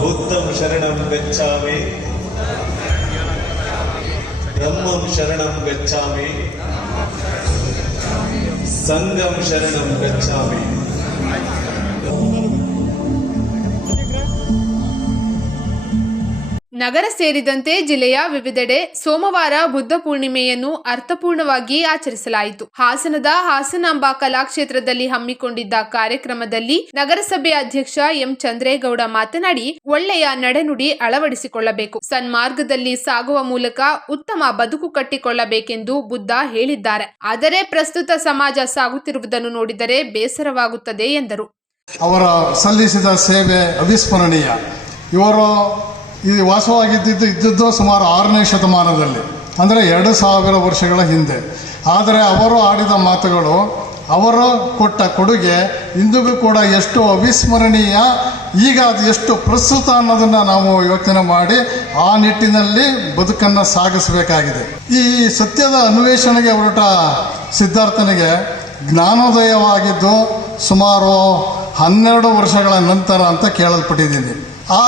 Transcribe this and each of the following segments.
புத்தம் சரணம் கச்சாமே பிரம்மம் சரணம் கச்சாமே சங்கம் சரணம் கச்சாமே ನಗರ ಸೇರಿದಂತೆ ಜಿಲ್ಲೆಯ ವಿವಿಧೆಡೆ ಸೋಮವಾರ ಬುದ್ಧ ಪೂರ್ಣಿಮೆಯನ್ನು ಅರ್ಥಪೂರ್ಣವಾಗಿ ಆಚರಿಸಲಾಯಿತು. ಹಾಸನದ ಹಾಸನಾಂಬ ಕಲಾಕ್ಷೇತ್ರದಲ್ಲಿ ಹಮ್ಮಿಕೊಂಡಿದ್ದ ಕಾರ್ಯಕ್ರಮದಲ್ಲಿ ನಗರಸಭೆ ಅಧ್ಯಕ್ಷ ಎಂ ಚಂದ್ರೇಗೌಡ ಮಾತನಾಡಿ, ಒಳ್ಳೆಯ ನಡೆನುಡಿ ಅಳವಡಿಸಿಕೊಳ್ಳಬೇಕು. ಸನ್ಮಾರ್ಗದಲ್ಲಿ ಸಾಗುವ ಮೂಲಕ ಉತ್ತಮ ಬದುಕು ಕಟ್ಟಿಕೊಳ್ಳಬೇಕೆಂದು ಬುದ್ಧ ಹೇಳಿದ್ದಾರೆ. ಆದರೆ ಪ್ರಸ್ತುತ ಸಮಾಜ ಸಾಗುತ್ತಿರುವುದನ್ನು ನೋಡಿದರೆ ಬೇಸರವಾಗುತ್ತದೆ ಎಂದರು. ಅವರ ಸಲ್ಲಿಸಿದ ಸೇವೆ ಅವಿಸ್ಮರಣೀಯ. ಇವರು ಈ ವಾಸವಾಗಿದ್ದಿದ್ದು ಇದ್ದದ್ದು ಸುಮಾರು ಆರನೇ ಶತಮಾನದಲ್ಲಿ, ಅಂದರೆ ಎರಡು ಸಾವಿರ ವರ್ಷಗಳ ಹಿಂದೆ. ಆದರೆ ಅವರು ಆಡಿದ ಮಾತುಗಳು, ಅವರು ಕೊಟ್ಟ ಕೊಡುಗೆ ಇಂದಿಗೂ ಕೂಡ ಎಷ್ಟು ಅವಿಸ್ಮರಣೀಯ, ಈಗ ಅದು ಎಷ್ಟು ಪ್ರಸ್ತುತ ಅನ್ನೋದನ್ನು ನಾವು ಯೋಚನೆ ಮಾಡಿ ಆ ನಿಟ್ಟಿನಲ್ಲಿ ಬದುಕನ್ನು ಸಾಗಿಸಬೇಕಾಗಿದೆ. ಈ ಸತ್ಯದ ಅನ್ವೇಷಣೆಗೆ ಹೊರಟ ಸಿದ್ಧಾರ್ಥನಿಗೆ ಜ್ಞಾನೋದಯವಾಗಿದ್ದು ಸುಮಾರು ಹನ್ನೆರಡು ವರ್ಷಗಳ ನಂತರ ಅಂತ ಕೇಳಲ್ಪಟ್ಟಿದ್ದೀನಿ. ಆ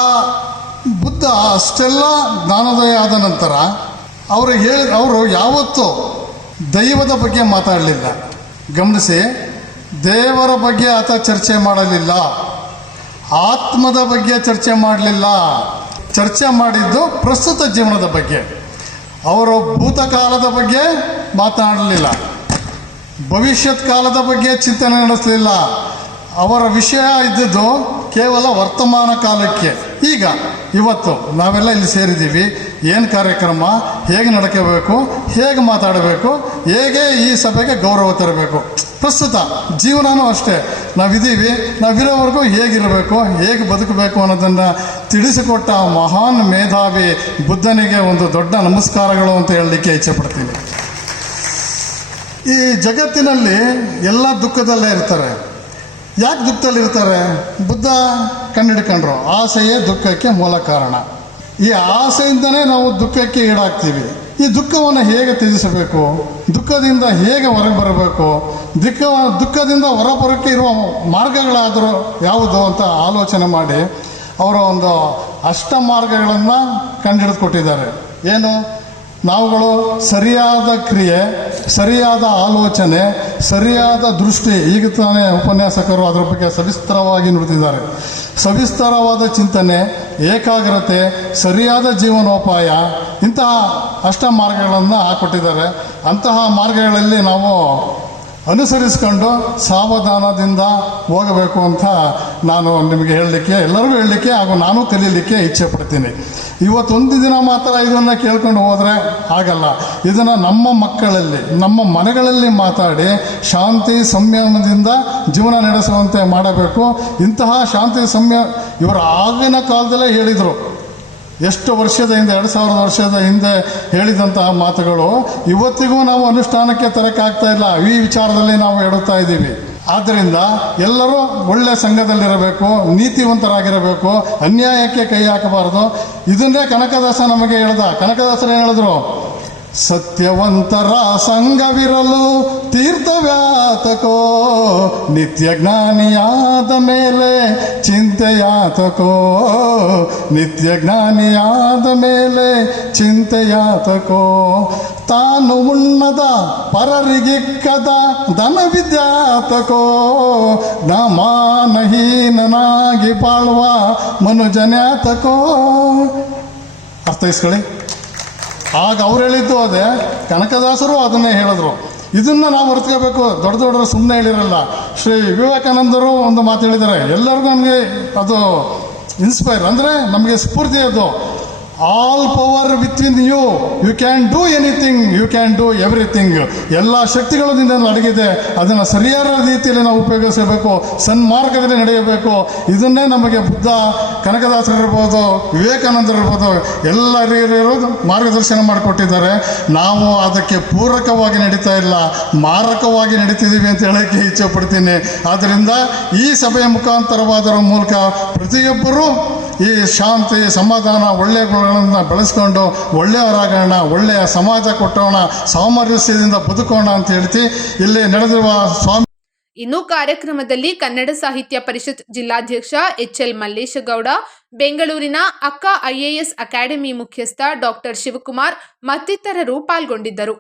ಬುದ್ಧ ಅಷ್ಟೆಲ್ಲ ಜ್ಞಾನೋದಯ ಆದ ನಂತರ ಅವರು ಹೇಳಿ, ಅವರು ಯಾವತ್ತೂ ದೈವದ ಬಗ್ಗೆ ಮಾತಾಡಲಿಲ್ಲ. ಗಮನಿಸಿ, ದೇವರ ಬಗ್ಗೆ ಆತ ಚರ್ಚೆ ಮಾಡಲಿಲ್ಲ. ಆತ್ಮದ ಬಗ್ಗೆ ಚರ್ಚೆ ಮಾಡಲಿಲ್ಲ. ಚರ್ಚೆ ಮಾಡಿದ್ದು ಪ್ರಸ್ತುತ ಜೀವನದ ಬಗ್ಗೆ. ಅವರು ಭೂತಕಾಲದ ಬಗ್ಗೆ ಮಾತನಾಡಲಿಲ್ಲ ಭವಿಷ್ಯತ್ ಕಾಲದ ಬಗ್ಗೆ ಚಿಂತನೆ ನಡೆಸಲಿಲ್ಲ. ಅವರ ವಿಷಯ ಇದ್ದದ್ದು ಕೇವಲ ವರ್ತಮಾನ ಕಾಲಕ್ಕೆ. ಈಗ ಇವತ್ತು ನಾವೆಲ್ಲ ಇಲ್ಲಿ ಸೇರಿದ್ದೀವಿ. ಏನು ಕಾರ್ಯಕ್ರಮ, ಹೇಗೆ ನಡ್ಕೋಬೇಕು, ಹೇಗೆ ಮಾತಾಡಬೇಕು, ಹೇಗೆ ಈ ಸಭೆಗೆ ಗೌರವ ತರಬೇಕು. ಪ್ರಸ್ತುತ ಜೀವನವೂ ಅಷ್ಟೇ. ನಾವಿದ್ದೀವಿ, ನಾವಿರೋವರೆಗೂ ಹೇಗಿರಬೇಕು, ಹೇಗೆ ಬದುಕಬೇಕು ಅನ್ನೋದನ್ನು ತಿಳಿಸಿಕೊಟ್ಟ ಮಹಾನ್ ಮೇಧಾವಿ ಬುದ್ಧನಿಗೆ ಒಂದು ದೊಡ್ಡ ನಮಸ್ಕಾರಗಳು ಅಂತ ಹೇಳಲಿಕ್ಕೆ ಇಚ್ಛೆಪಡ್ತೀನಿ ಈ ಜಗತ್ತಿನಲ್ಲಿ ಎಲ್ಲ ದುಃಖದಲ್ಲೇ ಇರ್ತಾರೆ. ಯಾಕೆ ದುಃಖದಲ್ಲಿ ಇರ್ತಾರೆ ಬುದ್ಧ ಕಂಡಿಡ್ಕೊಂಡ್ರು ಆಸೆಯೇ ದುಃಖಕ್ಕೆ ಮೂಲ ಕಾರಣ. ಈ ಆಸೆಯಿಂದನೇ ನಾವು ದುಃಖಕ್ಕೆ ಈಡಾಗ್ತೀವಿ. ಈ ದುಃಖವನ್ನು ಹೇಗೆ ತ್ಯಜಿಸಬೇಕು? ದುಃಖದಿಂದ ಹೇಗೆ ಹೊರಗೆ ಬರಬೇಕು? ದುಃಖ, ದುಃಖದಿಂದ ಹೊರಬರೋಕ್ಕೆ ಇರುವ ಮಾರ್ಗಗಳಾದರೂ ಯಾವುದು ಅಂತ ಆಲೋಚನೆ ಮಾಡಿ, ಅವರ ಒಂದು ಅಷ್ಟ ಮಾರ್ಗಗಳನ್ನು ಕಂಡುಹಿಡಿದು ಕೊಟ್ಟಿದ್ದಾರೆ ಏನು? ನಾವುಗಳು ಸರಿಯಾದ ಕ್ರಿಯೆ, ಸರಿಯಾದ ಆಲೋಚನೆ, ಸರಿಯಾದ ದೃಷ್ಟಿ, ಈಗ ತಾನೇ ಉಪನ್ಯಾಸಕರು ಅದರ ಬಗ್ಗೆ ಸವಿಸ್ತರವಾಗಿ ನುಡಿದಿದ್ದಾರೆ. ಸವಿಸ್ತರವಾದ ಚಿಂತನೆ, ಏಕಾಗ್ರತೆ, ಸರಿಯಾದ ಜೀವನೋಪಾಯ, ಇಂತಹ ಅಷ್ಟ ಮಾರ್ಗಗಳನ್ನು ಹಾಕೊಟ್ಟಿದ್ದಾರೆ. ಅಂತಹ ಮಾರ್ಗಗಳಲ್ಲಿ ನಾವು ಅನುಸರಿಸ್ಕೊಂಡು ಸಾವಧಾನದಿಂದ ಹೋಗಬೇಕು ಅಂತ ನಾನು ನಿಮಗೆ ಹೇಳಲಿಕ್ಕೆ, ಎಲ್ಲರಿಗೂ ಹೇಳಲಿಕ್ಕೆ ಹಾಗೂ ನಾನು ಕಲೀಲಿಕ್ಕೆ ಇಚ್ಛೆ ಪಡ್ತೀನಿ. ಇವತ್ತೊಂದು ದಿನ ಮಾತ್ರ ಇದನ್ನು ಕೇಳ್ಕೊಂಡು ಹೋದರೆ ಆಗಲ್ಲ. ಇದನ್ನು ನಮ್ಮ ಮಕ್ಕಳಲ್ಲಿ, ನಮ್ಮ ಮನೆಗಳಲ್ಲಿ ಮಾತಾಡಿ ಶಾಂತಿ ಸಂಯಮದಿಂದ ಜೀವನ ನಡೆಸುವಂತೆ ಮಾಡಬೇಕು. ಇಂತಹ ಶಾಂತಿ ಸಂಯ ಇವರು ಆಗಿನ ಕಾಲದಲ್ಲೇ ಹೇಳಿದರು ಎಷ್ಟು ವರ್ಷದ ಹಿಂದೆ, ಎರಡು ಸಾವಿರದ ವರ್ಷದ ಹಿಂದೆ ಹೇಳಿದಂತಹ ಮಾತುಗಳು, ಇವತ್ತಿಗೂ ನಾವು ಅನುಷ್ಠಾನಕ್ಕೆ ತರಕ್ಕಾಗ್ತಾ ಇಲ್ಲ. ಈ ವಿಚಾರದಲ್ಲಿ ನಾವು ಹೇಳುತ್ತಾ ಇದ್ದೀವಿ. ಆದ್ದರಿಂದ ಎಲ್ಲರೂ ಒಳ್ಳೆ ಸಂಘದಲ್ಲಿರಬೇಕು, ನೀತಿವಂತರಾಗಿರಬೇಕು, ಅನ್ಯಾಯಕ್ಕೆ ಕೈ ಹಾಕಬಾರದು. ಇದನ್ನೇ ಕನಕದಾಸ ನಮಗೆ ಹೇಳ್ದ. ಕನಕದಾಸರು ಹೇಳಿದ್ರು? ಸತ್ಯವಂತರ ಸಂಘವಿರಲು ತೀರ್ಥವ್ಯಾತಕೋ ನಿತ್ಯ ಜ್ಞಾನಿಯಾದ ಮೇಲೆ ಚಿಂತೆಯಾತಕೋ ನಿತ್ಯ ಜ್ಞಾನಿಯಾದ ಮೇಲೆ ಚಿಂತೆಯಾತಕೋ. ತಾನು ಉಣ್ಣದ ಪರರಿಗಿಕ್ಕದ ಧನವಿದ್ಯಾತಕೋ. ವಿದ್ಯಾತಕೋ ಜ್ಞಾನಹೀನನಾಗಿ ಬಾಳುವ ಮನುಜನ್ಯಾತಕೋ. ಅರ್ಥೈಸ್ಕೊಳ್ಳಿ. ಆಗ ಅವ್ರು ಹೇಳಿದ್ದು ಅದೇ, ಕನಕದಾಸರು ಅದನ್ನೇ ಹೇಳಿದ್ರು. ಇದನ್ನು ನಾವು ಹೊರತ್ಕೋಬೇಕು ದೊಡ್ಡ ದೊಡ್ಡರು ಸುಮ್ಮನೆ ಹೇಳಿರಲ್ಲ. ಶ್ರೀ ವಿವೇಕಾನಂದರು ಒಂದು ಮಾತು ಹೇಳಿದ್ದಾರೆ. ಎಲ್ಲರಿಗೂ ನಮಗೆ ಅದು ಇನ್ಸ್ಪೈರ್ ಅಂದರೆ ನಮಗೆ ಸ್ಫೂರ್ತಿ ಅದು all power within you you can do anything you can do everything ಎಲ್ಲ ಶಕ್ತಿಗಳು ನಿನ್ನನ್ನು ಅಡಗಿದೆ. ಅದನ್ನು ಸರಿಯಾದ ರೀತಿಯಲ್ಲಿ ನಾವು ಉಪಯೋಗಿಸಬೇಕು. ಸನ್ಮಾರ್ಗದಲ್ಲಿ ನಡೆಯಬೇಕು. ಇದನ್ನೇ ನಮಗೆ ಬುದ್ಧ ಕನಕದಾಸರಿರ್ಬೋದು ವಿವೇಕಾನಂದರಿರ್ಬೋದು ಎಲ್ಲರಿರೋದು ಮಾರ್ಗದರ್ಶನ ಮಾಡಿಕೊಟ್ಟಿದ್ದಾರೆ. ನಾವು ಅದಕ್ಕೆ ಪೂರಕವಾಗಿ ನಡೀತಾ ಇಲ್ಲ. ಮಾರಕವಾಗಿ ನಡೀತಿದ್ದೀವಿ ಅಂತ ಹೇಳೋಕ್ಕೆ ಇಚ್ಛೆ ಪಡ್ತೀನಿ. ಆದ್ದರಿಂದ ಈ ಸಭೆಯ ಮುಖಾಂತರವಾದರ ಮೂಲಕ ಪ್ರತಿಯೊಬ್ಬರೂ ಈ ಶಾಂತಿ ಸಮಾಧಾನ ಒಳ್ಳೆಯ ಗುಣಗಳನ್ನು ಬೆಳೆಸ್ಕೊಂಡು ಒಳ್ಳೆಯವರಾಗೋಣ ಒಳ್ಳೆಯ ಸಮಾಜ ಕೊಟ್ಟೋಣ ಸಾಮರಸ್ಯದಿಂದ ಬದುಕೋಣ ಅಂತ ಹೇಳ್ತಿ. ಇಲ್ಲಿ ನಡೆದಿರುವ ಸ್ವಾಮಿ ಇನ್ನು ಕಾರ್ಯಕ್ರಮದಲ್ಲಿ ಕನ್ನಡ ಸಾಹಿತ್ಯ ಪರಿಷತ್ ಜಿಲ್ಲಾಧ್ಯಕ್ಷ ಎಚ್ ಎಲ್ ಮಲ್ಲೇಶಗೌಡ ಬೆಂಗಳೂರಿನ ಅಕ್ಕ ಐಎಎಸ್ ಅಕಾಡೆಮಿ ಮುಖ್ಯಸ್ಥ ಡಾಕ್ಟರ್ ಶಿವಕುಮಾರ್ ಮತ್ತಿತರರು ಪಾಲ್ಗೊಂಡಿದ್ದರು.